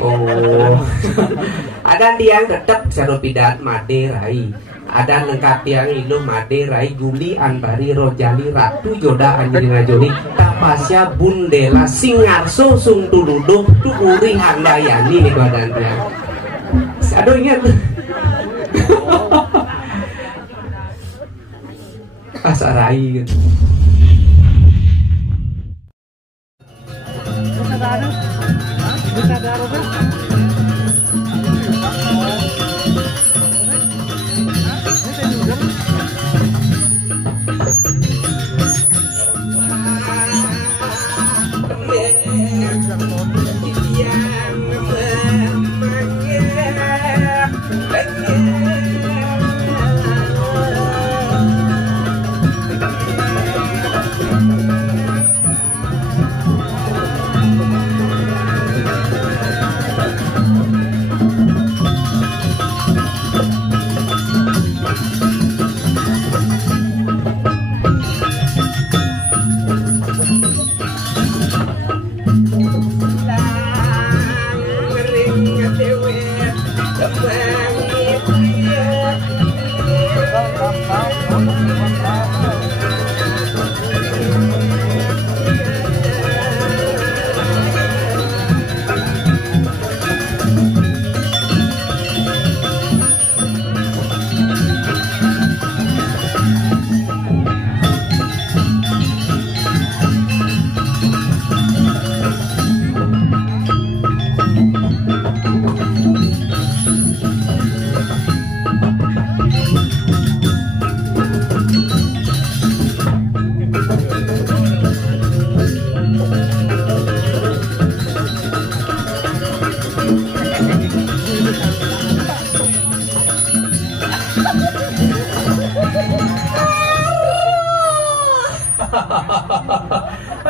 Oh. Ada tiang tetap saropidat made rai. Ada lengkap tiang iluh made rai Juli Anbari Rojali Ratu Joda Angelina Jolie Tapasya Bundela Singarso Sung Tuluduh Tuuri Handayani nih keadaan tiang. Aduh ingat. Asarai gitu.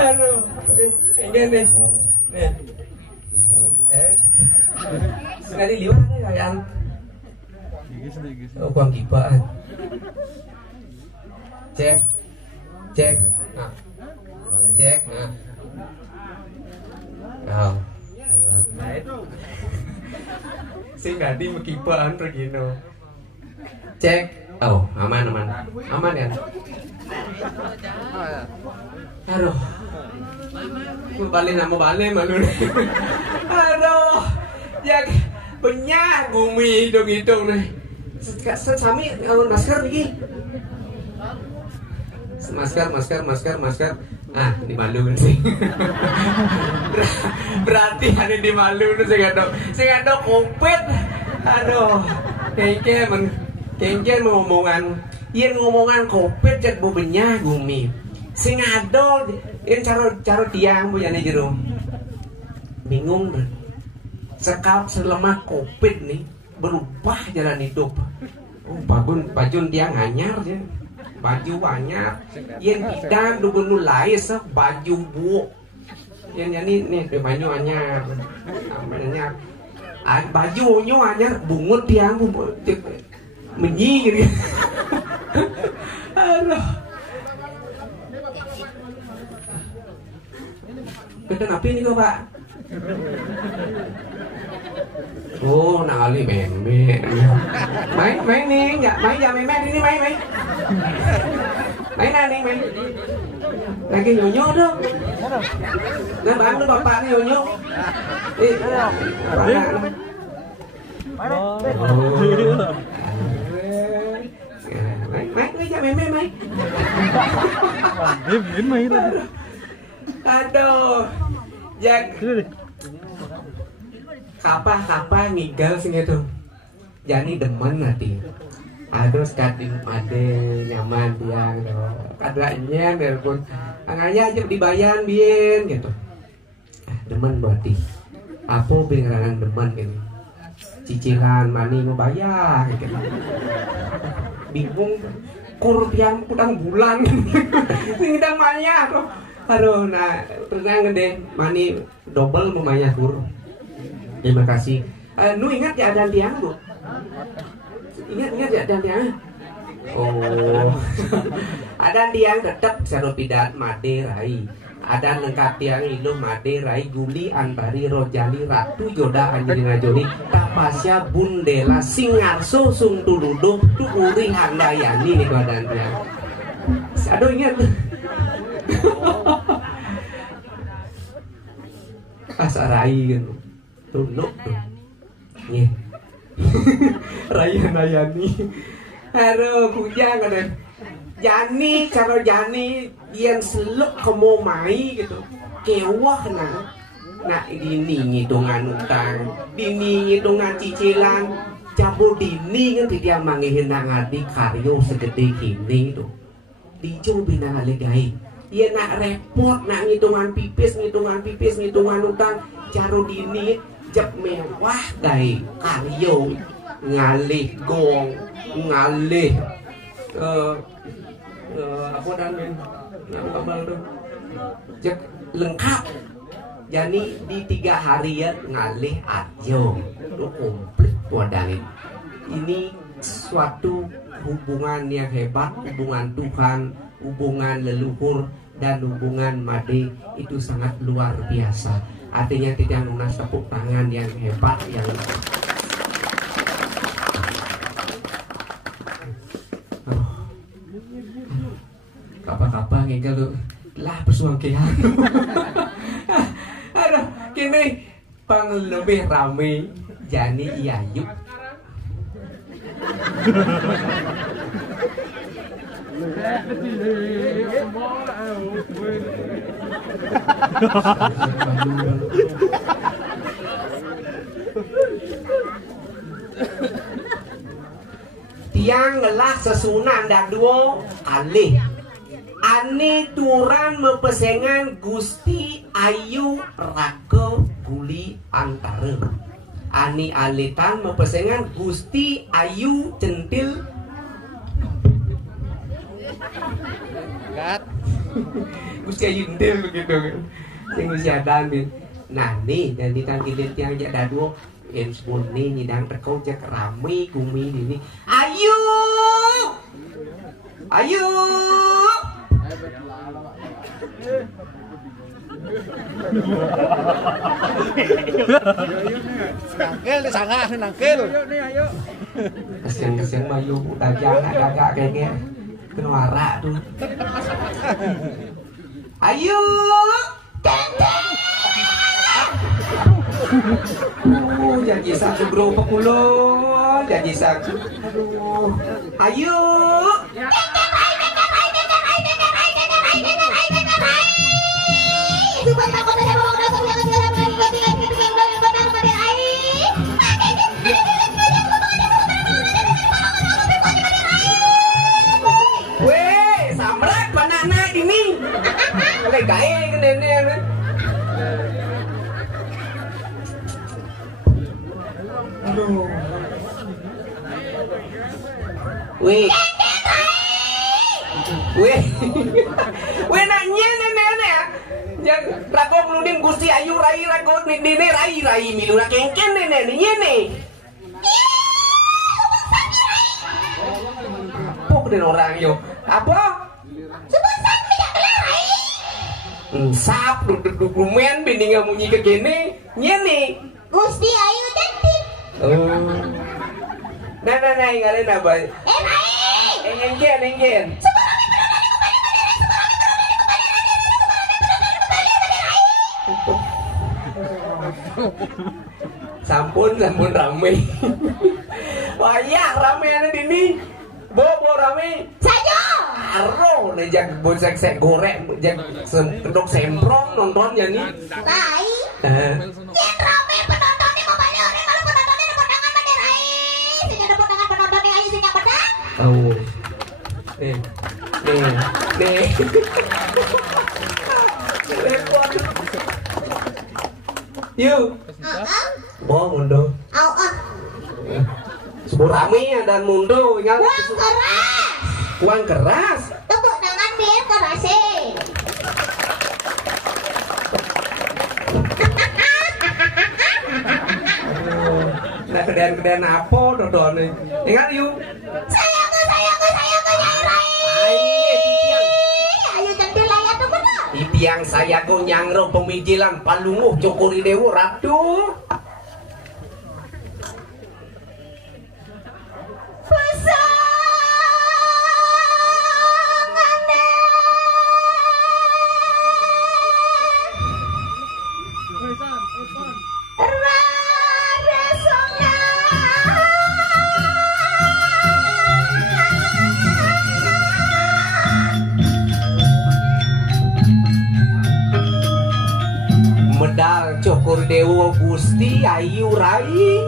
Aduh, ini nih. Nih. Sekali liwat nih kalian. Oh, kuang kipaan. Cek. Cek. Nah. Cek, nah. Kau. Nah, itu. Sing gadi mekipaan pergi no. Cek. Oh, aman. Aman kan? Aduh. Balik nama balik malu nih. Aduh. Ya banyak bumi hitung nih. Sami masker lagi. Masker. Ah, di Malu sih. Berarti ada di Malu nih saya ada kompet. Aduh. Kengke ngomongan kopet jak bobenya gumi. Sing adol ini cara tiang bu jane jero. Bingung ber. Sekap selemah kopet nih berubah jalan hidup. Oh, bajun tiang anyar ya. Baju anyar. Yen bidang dukun mulai sah baju bu. Yen yani nih baju anyar. Namanya baju anyar bungut tiang bu. Menying gitu. Aduh. Kenapa ini kok Pak? Oh, nakali membe. Main nih, nggak main ini main. Main nih main. Lagi nyonyo dong. Nah bang lu bapak nih nyonyo. Main aja main. Main tadi. Aduh. Jak. Kapa ngigal sing itu. Jadi demen nanti. Aduh skating ade nyaman dia gitu. Kadanya nelpon. Anganya aja dibayar bien gitu. Demen berarti. Apa bingaran demen gitu. Cicilan mani mau bayar gitu. Bingung kurpian kudang bulan. Sing dang manya tuh. Aduh, nah terus gede mani double memanya tur. Terima kasih. Nu ingat ya ada tiang bu? Ingat ya ada tiang? Oh, ada tiang tetap saropidat made rai. ada lengkap tiang ilu made rai guli antari rojali ratu joda anjelina joli tapasya bundela singarso sung tuludo tu uring handayani nih keadaan tiang. Aduh ingat. Asa rai kan tunduk tuh. Nih. Rai handayani. Aduh kujang kan. Jani kalau Jani yang seluk kemomai gitu kewah nah dini ngitungan utang dini ngitungan cicilan cabut dini kan tidak mangihin ngadi karyo segede kini itu dicoba nang alegai iya nak repot nak ngitungan pipis ngitungan utang caro dini jep mewah gay karyo ngalih gong ngalih apa namanya lengkap jadi di 3 harian ngalih aja itu komplit wadani ini suatu hubungan yang hebat, hubungan Tuhan, hubungan leluhur dan hubungan made itu sangat luar biasa. Artinya tidak lunas tepuk tangan yang hebat yang apa-apa ngegel lu lah bersuang kehan. Aduh kini pang lebih rame Jani Yayu. Tiang ngelah sesunan dan duo alih ani turan mepesengan Gusti Ayu Raka Guli Antara ani alitan mepesengan Gusti Ayu Centil Gusti Ayu Centil begitu kan sing usia dan nah nih dan ditangkilin tiang jak dadu yang sepuni nyidang tekau jak rame gumi ini Ayu Ayu nangkil di sana nangkil kesian Bayu dagang agak kayak kenuara tuh Ayu janji satu bro pekulo janji satu aduh Ayu weh samrak banana ini oleh gae nenek aduh weh weh nanya nenek yang rago meludin Gusti Ayu rai rago dene rai miluna kengken nenek nyene pok den orang yo apa sap duduk lumen bini ngamunyi ke kene nyene Gusti Ayu cantik. oh nah ingalen apa enggen sampun rame wayah rame ada dini bobo rame Saja. aro nih jak bocek sek goreng jak kedok semprong nonton ya nih Tai. Yen rame penontonnya mau balik orang kalau penontonnya dapat tangan mana Rai. Sehingga dapat tangan penontonnya Ayu sehingga pedang. oh nih yuk mau mundo Au sepuluh rame dan mundo ingat uang keras. uang keras Tepuk tangan biar keras sih. nah kedan apa dodon nih ingat yuk Sayangku Nyai Rai. ayo Ayu cantik layak tuh bener. Titi Tiang saya ko nyangro pemijilan palunguh cokori dewo ratu. Medal cokor dewo Gusti Ayu Rai.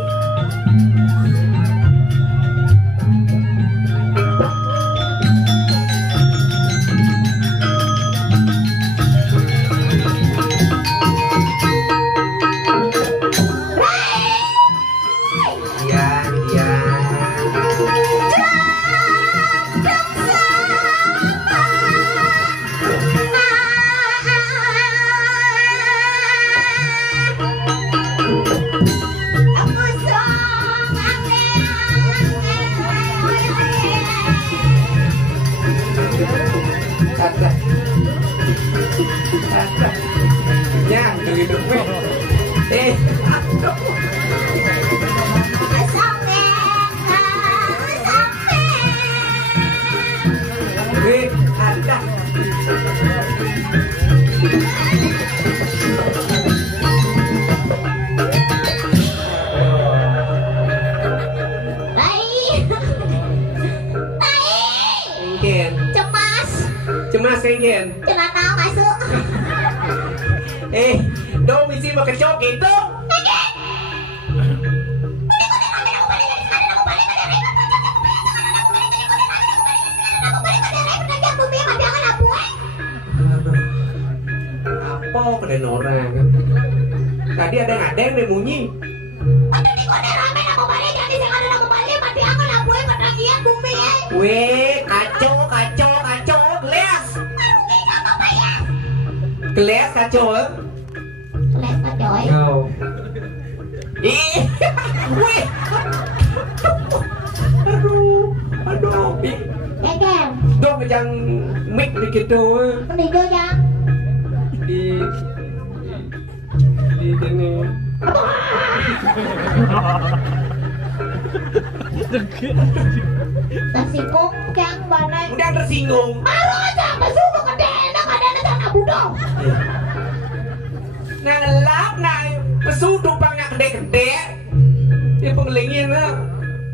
Cemas kengken. Celana masuk. Dong misi makecok itu. Apa keren orang? Tadi ada ngadeng deh bunyi. Ada di kode rame aku balik jadi saya ada aku balik mati aku lapu pedagian bumi. Weh kacau. Geles kacau. Les pacoy. Ih, wih. Aduh. Keken. Dong yang mic begitu. Meninggal yang. Di sini. Tersinggung yang mana? Udah tersinggung. Baru aja masuk ke kadena jangan budong. Nah ngelap nah pesuduk pangak gede-gede. Dia pengelingin lah.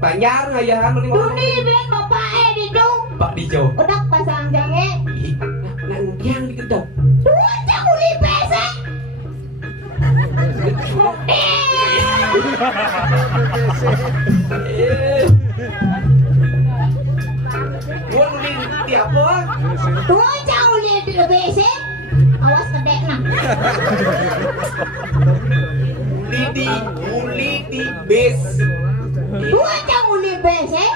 Banyak ayahan mending. Buni ben bapak Dijo. Pak Dijo. Udah pasang jange. Nah yang digedok. Dua jam uli pese. Gua uli di apa? Dua jam uli di pese. Awas gede nah. Uli di base. Dua jam uli pese.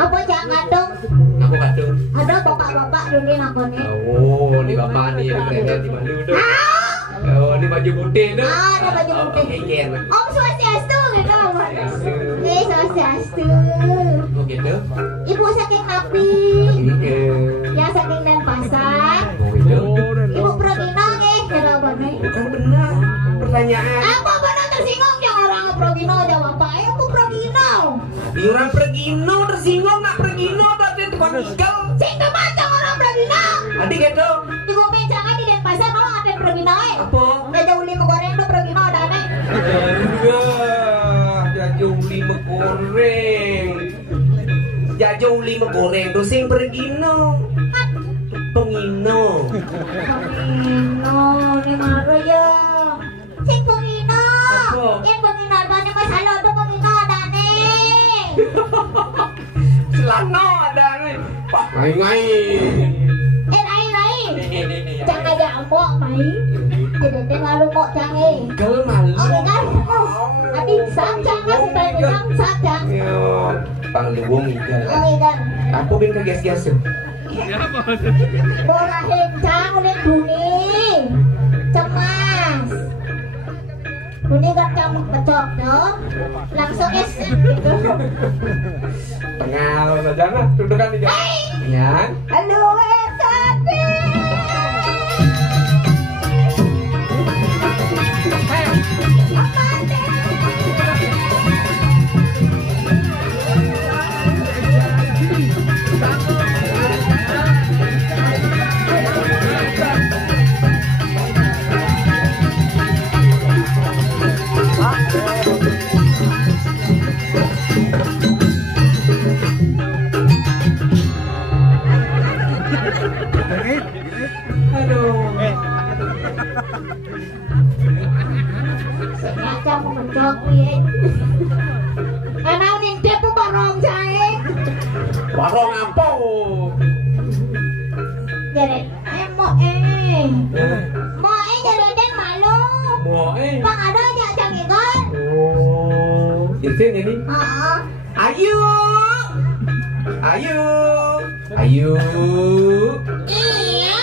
Apa jangan dong? Aku kadung. Ada bapak-bapak dulu nakonnya. Oh, di bapak nih di Bandung tuh. Oh, di baju putih tuh. Ada baju putih. Keken. Om Swastiastu gitu. Nih Swastiastu. Oh gitu. Ibu saking Napi. Yang saking Denpasar. Oh gitu. Ibu Progino nih, kira bener. Bukan benar. Pertanyaan. Apa benar tersinggung yang orang Progino jawab apa? Aku Progino. Di orang Progino tersinggung nak Progino tadi tukang ikel. Sing macam orang Progino. Tadi gitu. Ibu bencangan di Denpasar mau ada Progino Apa? Jaja uli goreng tuh Progino ada nih. Jajah uli goreng. Jajah uli goreng tuh sing Progino. Pengino. Pengino, ni maro ya. Sing pengino. Apa? Yang pengino tadi masalah tuh pengino ada nih. Selano ada nih. Pak ngai. Rai. Jangan aja ambok mai. Jadi malu kok jangan. Kel malu. Oh kan? Tadi sajang kan sudah sajang. Yo, pangluwung ikan. Oh kan. Aku bin kagas-gas. Bola hencang udah Buni. Cemas. Buni kan kamu pecok dong. Langsung es gitu. Tengah saja nah, dudukan di jalan. Ya. Halo, tadi. Ngacak mencok piye. Ana ning depo barong jae. Barong apa? Deret emo Mo nyereden malu. Moe. Bang ada aja jangan. Oh, itu ini. Heeh. Ayu. Ayu. Ayu. Iya.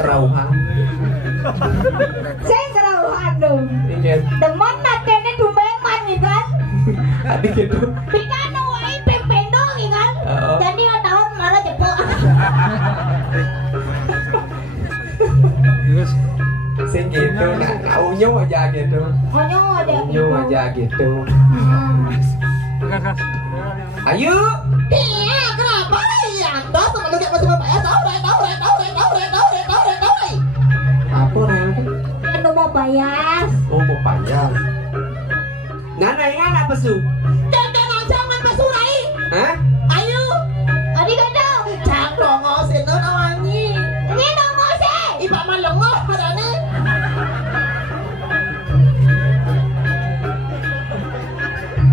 Kerauhan. Saya kerauhan dong. Iya. Demen natene dumengan nih kan. Adik itu. Pikano wae pempendo nih kan. Oo. Jadi kan tahun marah jepuk. Terus Sing gitu, nah unyu aja gitu. Onyo ada. Unyu aja gitu. kakak. Ayu. Iya, kenapa ya? Tahu teman lu kayak masih bapak ya? Tahu. Apa yang? Anu mau bayar. Oh, mau panjang. Nana yang apa su? Dan jangan pasurai. Hah? Ayo. Adi kata. Cak dongo seno nawangi. Ini dongo se. Iba malongo padane.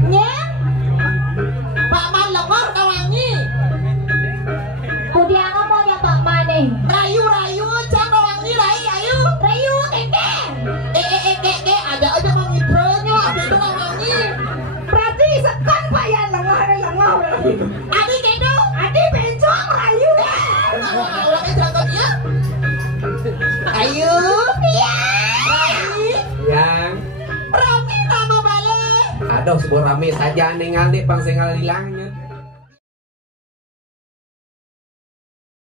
Nya. Pak malongo nawangi. Kudia ngomong ya Pak Mane. Rayu cak nawangi ayo. Rayu keke. Keke ada aja mau ngidronya. Apa itu nawangi? Berarti sekan Pak ya lengah. Adi gitu. Adi bencong rayu deh. Orangnya jangan ya. Ayo. Iya. Rami. Yang. Rami nama balik. Aduh, sebuah rame saja ningali pang singal hilangnya.